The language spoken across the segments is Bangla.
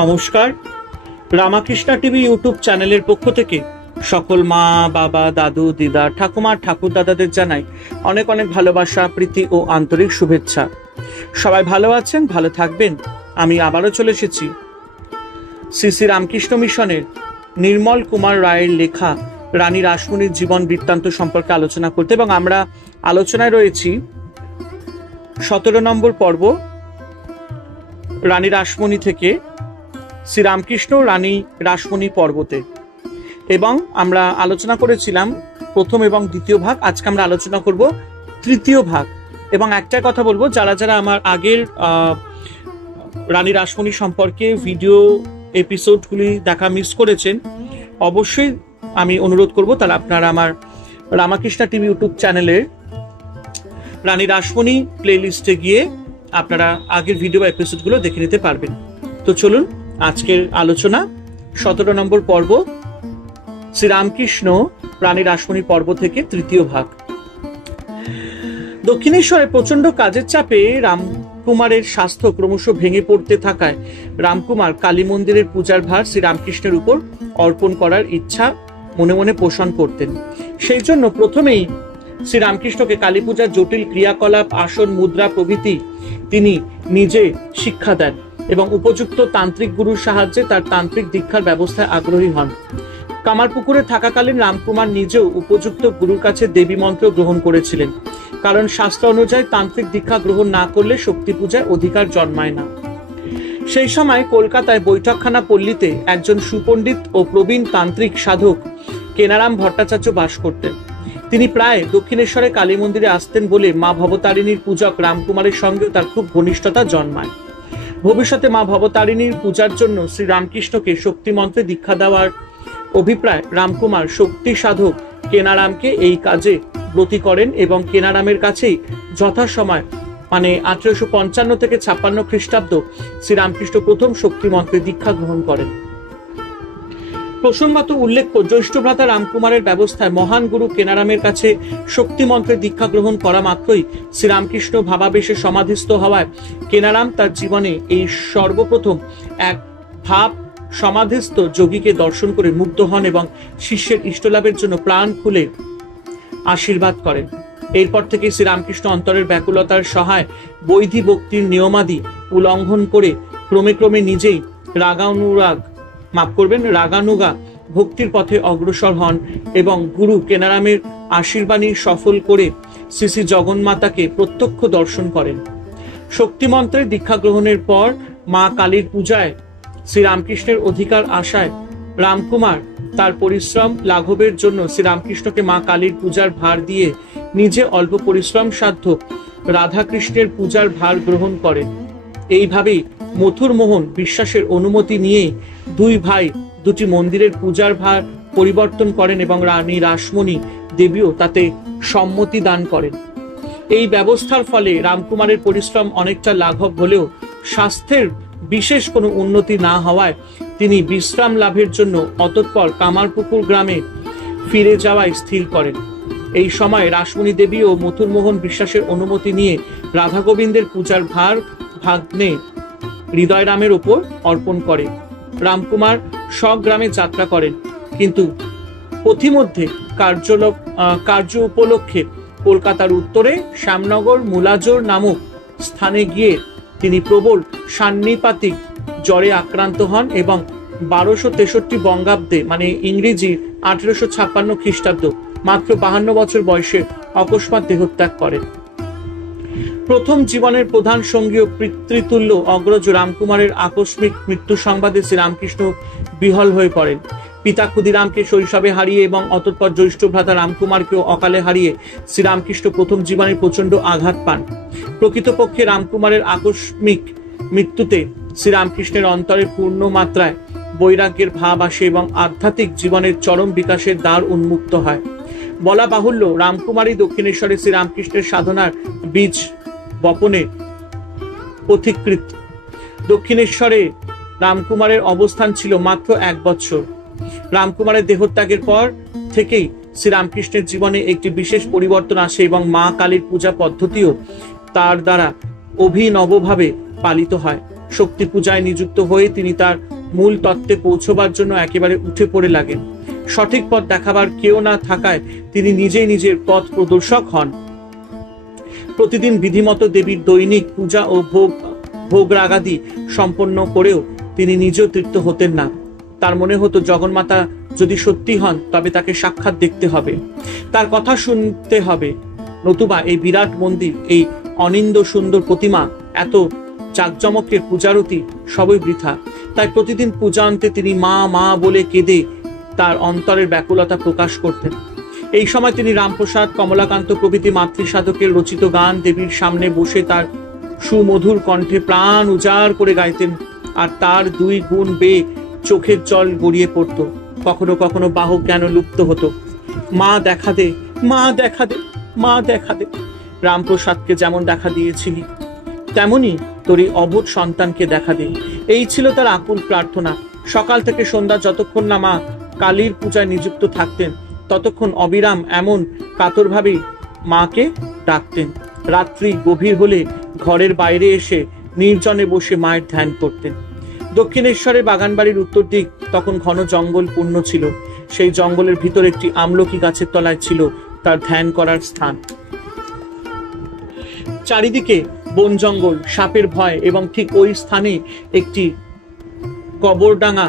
নমস্কার, রামাকৃষ্ণা টিভি ইউটিউব চ্যানেলের পক্ষ থেকে সকল মা, বাবা, দাদু, দিদা, ঠাকুমা, ঠাকুর দাদাদের জানাই অনেক অনেক ভালোবাসা, প্রীতি ও আন্তরিক শুভেচ্ছা। সবাই ভালো আছেন, ভালো থাকবেন। আমি আবারও চলে এসেছি শ্রী শ্রী রামকৃষ্ণ মিশনের নির্মল কুমার রায়ের লেখা রানী রাসমণির জীবন বৃত্তান্ত সম্পর্কে আলোচনা করতে, এবং আমরা আলোচনায় রয়েছি 17 নম্বর পর্ব, রানী রাসমণি থেকে শ্রীরামকৃষ্ণ রানী রাসমণি পর্বতে। এবং আমরা আলোচনা করেছিলাম প্রথম এবং দ্বিতীয় ভাগ। আজকে আমরা আলোচনা করব তৃতীয় ভাগ। এবং একটা কথা বলবো, যারা যারা আমার আগের রানী রাসমণি সম্পর্কে ভিডিও এপিসোডগুলি দেখা মিস করেছেন, অবশ্যই আমি অনুরোধ করব তাহলে আপনারা আমার রামাকৃষ্ণা টিভি ইউটিউব চ্যানেলের রানী রাসমণি প্লেলিস্টে গিয়ে আপনারা আগের ভিডিও এপিসোডগুলো দেখে নিতে পারবেন। তো চলুন আজকের আলোচনা 17 নম্বর পর্ব, শ্রীরামকৃষ্ণ রানী রাসমণি পর্ব থেকে তৃতীয় ভাগ। দক্ষিণেশ্বরে প্রচন্ড কাজের চাপে রামকুমারের স্বাস্থ্য ক্রমশ ভেঙে পড়তে থাকায় রামকুমার কালী মন্দিরের পূজার ভার শ্রীরামকৃষ্ণের উপর অর্পণ করার ইচ্ছা মনে মনে পোষণ করতেন। সেই জন্য প্রথমেই শ্রীরামকৃষ্ণকে কালী পূজার জটিল ক্রিয়াকলাপ, আসন, মুদ্রা প্রভৃতি তিনি নিজে শিক্ষা দেন এবং উপযুক্ত তান্ত্রিক গুরুর সাহায্যে তার তান্ত্রিক দীক্ষার ব্যবস্থায় আগ্রহী হন। কামারপুকুরে থাকাকালীন রামকুমার নিজেও উপযুক্ত গুরুর কাছে দেবী মন্ত্র গ্রহণ করেছিলেন, কারণ শাস্ত্র অনুযায়ী তান্ত্রিক দীক্ষা গ্রহণ না করলে শক্তি পূজায় অধিকার জন্মায় না। সেই সময় কলকাতায় বৈঠকখানা পল্লীতে একজন সুপণ্ডিত ও প্রবীণ তান্ত্রিক সাধক কেনারাম ভট্টাচার্য বাস করতেন। তিনি প্রায় দক্ষিণেশ্বরে কালী মন্দিরে আসতেন বলে মা ভবতারিণীর পূজক রামকুমারের সঙ্গেও তার খুব ঘনিষ্ঠতা জন্মায়। ভবিষ্যতে মা ভবতারিণীর পূজার জন্য শ্রী রামকৃষ্ণকে শক্তি মন্ত্রে দীক্ষা দেওয়ার অভিপ্রায় রামকুমার শক্তি সাধক কেনারামকে এই কাজে ব্রতী করেন এবং কেনারামের কাছেই যথাসময় 1855 থেকে 56 খ্রিস্টাব্দ শ্রীরামকৃষ্ণ প্রথম শক্তি মন্ত্রে দীক্ষা গ্রহণ করেন। প্রসঙ্গত উল্লেখ্য, জ্যৈষ্ঠ ভ্রাতা রামকুমারের ব্যবস্থায় মহান গুরু কেনারামের কাছে শক্তি মন্ত্রের দীক্ষা গ্রহণ করা মাত্রই শ্রীরামকৃষ্ণ ভাবাবেশে সমাধিস্থ হওয়ায় কেনারাম তার জীবনে এই সর্বপ্রথম এক ভাব সমাধিস্থ যোগীকে দর্শন করে মুগ্ধ হন এবং শিষ্যের ইষ্টলাভের জন্য প্রাণ খুলে আশীর্বাদ করেন। এরপর থেকে শ্রীরামকৃষ্ণ অন্তরের ব্যাকুলতার সহায় বৈধি ভক্তির নিয়মাদি উল্লঙ্ঘন করে ক্রমে ক্রমে নিজেই রাগানুগা ভক্তির পথে অগ্রসর হন এবং গুরু কেনারামের আশীর্বাণী সফল করে শ্রী শ্রী জগন্মাতাকে প্রত্যক্ষ দর্শন করেন। শক্তিমন্ত্রে দীক্ষা গ্রহণের পর মা কালীর পূজায় শ্রীরামকৃষ্ণের অধিকার আশায় রামকুমার তার পরিশ্রম লাঘবের জন্য শ্রীরামকৃষ্ণকে মা কালীর পূজার ভার দিয়ে নিজে অল্প পরিশ্রম সাধ্য রাধাকৃষ্ণের পূজার ভার গ্রহণ করেন। এইভাবেই মথুর মোহন বিশ্বাসের অনুমতি নিয়ে দুই ভাই দুটি মন্দিরের পূজার ভার পরিবর্তন করেন এবং রানী রাসমণি দেবীও তাতে সম্মতি দান করেন। এই ব্যবস্থার ফলে রামকুমারের পরিশ্রম অনেকটা লাঘব হলেও স্বাস্থ্যের বিশেষ কোনো উন্নতি না হওয়ায় তিনি বিশ্রাম লাভের জন্য অতঃপর কামারপুকুর গ্রামে ফিরে যাওয়ায় স্থির করেন। এই সময় রাসমণি দেবী ও মথুর মোহন বিশ্বাসের অনুমতি নিয়ে রাধা গোবিন্দের পূজার ভার ভাগ্নে হৃদয়রামের উপর অর্পণ করে রামকুমার স্বগ্রামে যাত্রা করেন। কিন্তু পথিমধ্যে কার্য উপলক্ষে কলকাতার উত্তরে শ্যামনগর মুলাজোর নামক স্থানে গিয়ে তিনি প্রবল সান্নিপাতিক জ্বরে আক্রান্ত হন এবং 1263 বঙ্গাব্দে ইংরেজি 1856 খ্রিস্টাব্দ মাত্র 52 বছর বয়সে অকস্মাৎ দেহত্যাগ করেন। প্রথম জীবনের প্রধান সঙ্গী ও পিতৃতুল্য অগ্রজ রামকুমারের আকস্মিক মৃত্যু সংবাদে শ্রীরামকৃষ্ণ বিহ্বল হয়ে পড়েন। পিতা ক্ষুদিরামকে শৈশবে হারিয়ে এবং অতঃপর জ্যৈষ্ঠ ভ্রাতা রামকুমারকেও অকালে হারিয়ে শ্রীরামকৃষ্ণ প্রথম জীবনে প্রচন্ড আঘাত পান। প্রকৃতপক্ষে রামকুমারের আকস্মিক মৃত্যুতে শ্রীরামকৃষ্ণের অন্তরে পূর্ণ মাত্রায় বৈরাগ্যের ভাব আসে এবং আধ্যাত্মিক জীবনের চরম বিকাশের দ্বার উন্মুক্ত হয়। বলা বাহুল্য, রামকুমারী দক্ষিণেশ্বরে শ্রীরামকৃষ্ণের সাধনার বীজ বপনে পথিকৃত। দক্ষিণেশ্বরে রামকুমারের অবস্থান ছিল মাত্র 1 বছর। রামকুমারের দেহত্যাগের পর থেকেই শ্রীরামকৃষ্ণের জীবনে একটি বিশেষ পরিবর্তন আসে এবং মা কালীর পূজা পদ্ধতিও তার দ্বারা অভিনবভাবে পালিত হয়। শক্তি পূজায় নিযুক্ত হয়ে তিনি তার মূল তত্ত্বে পৌঁছবার জন্য একেবারে উঠে পড়ে লাগেন। সঠিক পথ দেখাবার কেউ না থাকায় তিনি নিজেই নিজের পথ প্রদর্শক হন। প্রতিদিন বিধিমতো দেবীর দৈনিক পূজা ও ভোগ রাগাদি সম্পন্ন করেও তিনি নিজেও তৃপ্ত হতেন না। তার মনে হতো জগন্মাতা যদি সত্যি হন তবে তাকে সাক্ষাৎ দেখতে হবে, তার কথা শুনতে হবে, নতুবা এই বিরাট মন্দির, এই অনিন্দ সুন্দর প্রতিমা, এত জাঁকজমকের পূজারতি সবই বৃথা। তাই প্রতিদিন পূজা অন্তে তিনি মা মা বলে কেঁদে তার অন্তরের ব্যাকুলতা প্রকাশ করতেন। এই সময় তিনি রামপ্রসাদ, কমলাকান্ত প্রভৃতি মাতৃ সাধকের রচিত গান দেবীর সামনে বসে তার সুমধুর কণ্ঠে প্রাণ উজাড় করে গাইতেন, আর তার দুই গুণ বেয়ে চোখের জল গড়িয়ে পড়ত। কখনো কখনো বাহক জ্ঞান লুপ্ত হতো। মা দেখা দে, মা দেখা দে, মা দেখা দে। রামপ্রসাদকে যেমন দেখা দিয়েছিলি তেমনি তোর এই অবোধ সন্তানকে দেখা দে, এই ছিল তার আকুল প্রার্থনা। সকাল থেকে সন্ধ্যা যতক্ষণ না মা কালীর পূজায় নিযুক্ত থাকতেন ততক্ষণ অবিরাম এমন কাতরভাবে মাকে ডাকতেন। রাত্রি গভীর হলে ঘরের বাইরে এসে নির্জনে বসে মায়ের ধ্যান করতেন। দক্ষিণেশ্বরের বাগানবাড়ির উত্তর দিক তখন ঘন জঙ্গল পূর্ণ ছিল। সেই জঙ্গলের ভিতর একটি আমলকি গাছের তলায় ছিল তার ধ্যান করার স্থান। চারিদিকে বন জঙ্গল, সাপের ভয়, এবং ঠিক ওই স্থানে একটি কবরডাঙ্গা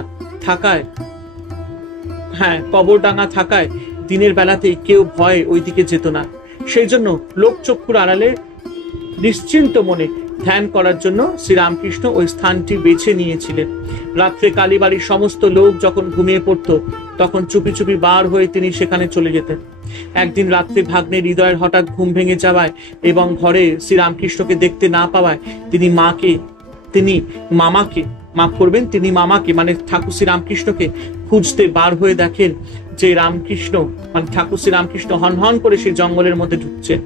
থাকায় দিনের বেলাতে কেউ ভয়ে ওইদিকে যেত না। সেই জন্য লোকচক্ষুর আড়ালে নিশ্চিন্ত মনে ধ্যান করার জন্য শ্রীরামকৃষ্ণ ওই স্থানটি বেছে নিয়েছিলেন। রাত্রে কালীবাড়ির সমস্ত লোক যখন ঘুমিয়ে পড়ত তখন চুপি চুপি বার হয়ে তিনি সেখানে চলে যেতেন। একদিন রাত্রে ভাগ্নে হৃদয়ের হঠাৎ ঘুম ভেঙে যাওয়ায় এবং ঘরে শ্রীরামকৃষ্ণকে দেখতে না পাওয়ায় তিনি মামাকে মানে ঠাকুর শ্রীরামকৃষ্ণকে খুঁজতে বার হয়ে দেখেন যে রামকৃষ্ণ মানে ঠাকুর শ্রীরামকৃষ্ণ হন হন করে সেই জঙ্গলের মধ্যে ঢুকছেন।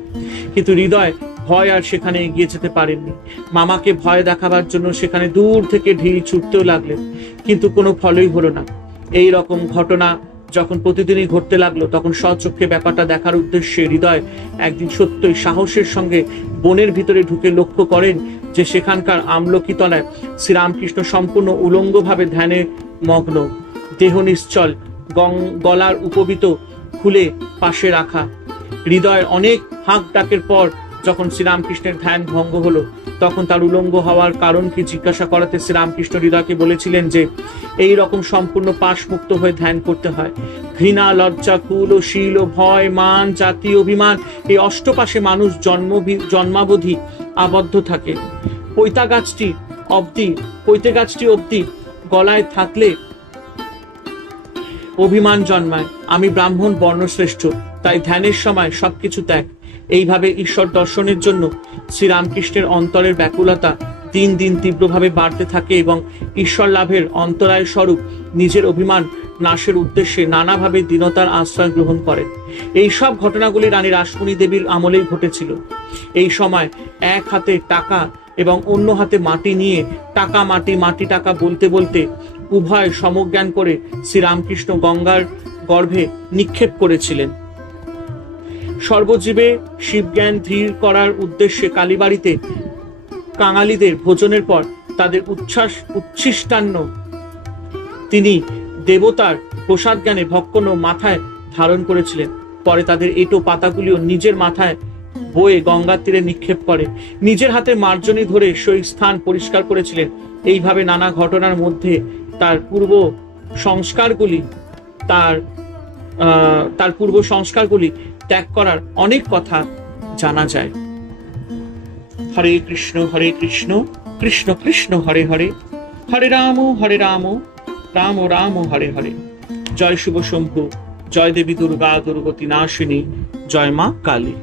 কিন্তু হৃদয় ভয় আর সেখানে এগিয়ে যেতে পারেননি। মামাকে ভয় দেখাবার জন্য সেখানে দূর থেকে ঢিল ছুটতেও লাগলেন, কিন্তু কোনো ফলই হলো না। এই রকম ঘটনা যখন প্রতিদিনই ঘটতে লাগলো তখন স্বচক্ষে ব্যাপারটা দেখার উদ্দেশ্যে হৃদয় একদিন সত্যই সাহসের সঙ্গে বনের ভিতরে ঢুকে লক্ষ্য করেন যে সেখানকার আমলকি তলায় শ্রীরামকৃষ্ণ সম্পূর্ণ উলঙ্গভাবে ধ্যানে মগ্ন, দেহ নিশ্চল, গলার উপবিত খুলে পাশে রাখা। হৃদয়ের অনেক হাঁক ডাকের পর যখন শ্রীরামকৃষ্ণের ধ্যান ভঙ্গ হলো তখন তার উলঙ্গ হওয়ার কারণ কি জিজ্ঞাসা করাতে শ্রীরামকৃষ্ণ হৃদয়কে বলেছিলেন যে এই রকম সম্পূর্ণ পাশমুক্ত হয়ে ধ্যান করতে হয়। ঘৃণা, লজ্জা, কুল ও শীল ও ভয়, মান, জাতি, অভিমান, এই অষ্টপাশে মানুষ জন্মাবধি আবদ্ধ থাকে। পৈতে গাছটি অবধি গলায় থাকলে অভিমান জন্মায়। আমি ব্রাহ্মণ বর্ণশ্রেষ্ঠ, তাই ধ্যানের সময় সবকিছু ত্যাগ। এইভাবে ঈশ্বর দর্শনের জন্য শ্রীরামকৃষ্ণের অন্তরের ব্যাকুলতা দিন দিন তীব্রভাবে বাড়তে থাকে এবং ঈশ্বর লাভের অন্তরায় স্বরূপ নিজের অভিমান নাশের উদ্দেশ্যে নানাভাবে দীনতার আশ্রয় গ্রহণ করেন। এই সব ঘটনাগুলি রানী রাসমণি দেবীর আমলেই ঘটেছিল। এই সময় এক হাতে টাকা এবং অন্য হাতে মাটি নিয়ে টাকা মাটি, মাটি টাকা বলতে বলতে উভয় সমজ্ঞান করে শ্রীরামকৃষ্ণ গঙ্গার গর্ভে নিক্ষেপ করেছিলেন। সর্বজীবে শিবজ্ঞান ধীর করার উদ্দেশ্যে কালীবাড়িতে কাঙালিদের ভোজনের পর তাদের উচ্ছিষ্টান্ন তিনি দেবতার প্রসাদ জ্ঞানে ভক্ষণ মাথায় ধারণ করেছিলেন। পরে তাদের এঁটো পাতাগুলিও নিজের মাথায় বয়ে গঙ্গার তীরে নিক্ষেপ করে নিজের হাতে মার্জনী ধরে সেই স্থান পরিষ্কার করেছিলেন। এইভাবে নানা ঘটনার মধ্যে তার পূর্ব সংস্কারগুলি ত্যাগ করার অনেক কথা জানা যায়। হরে কৃষ্ণ কৃষ্ণ কৃষ্ণ হরে হরে, হরে রাম রাম রাম হরে হরে। জয় শুভ শম্ভু, জয় দেবী দুর্গা দুর্গতি নাশিনী, জয় মা কালী।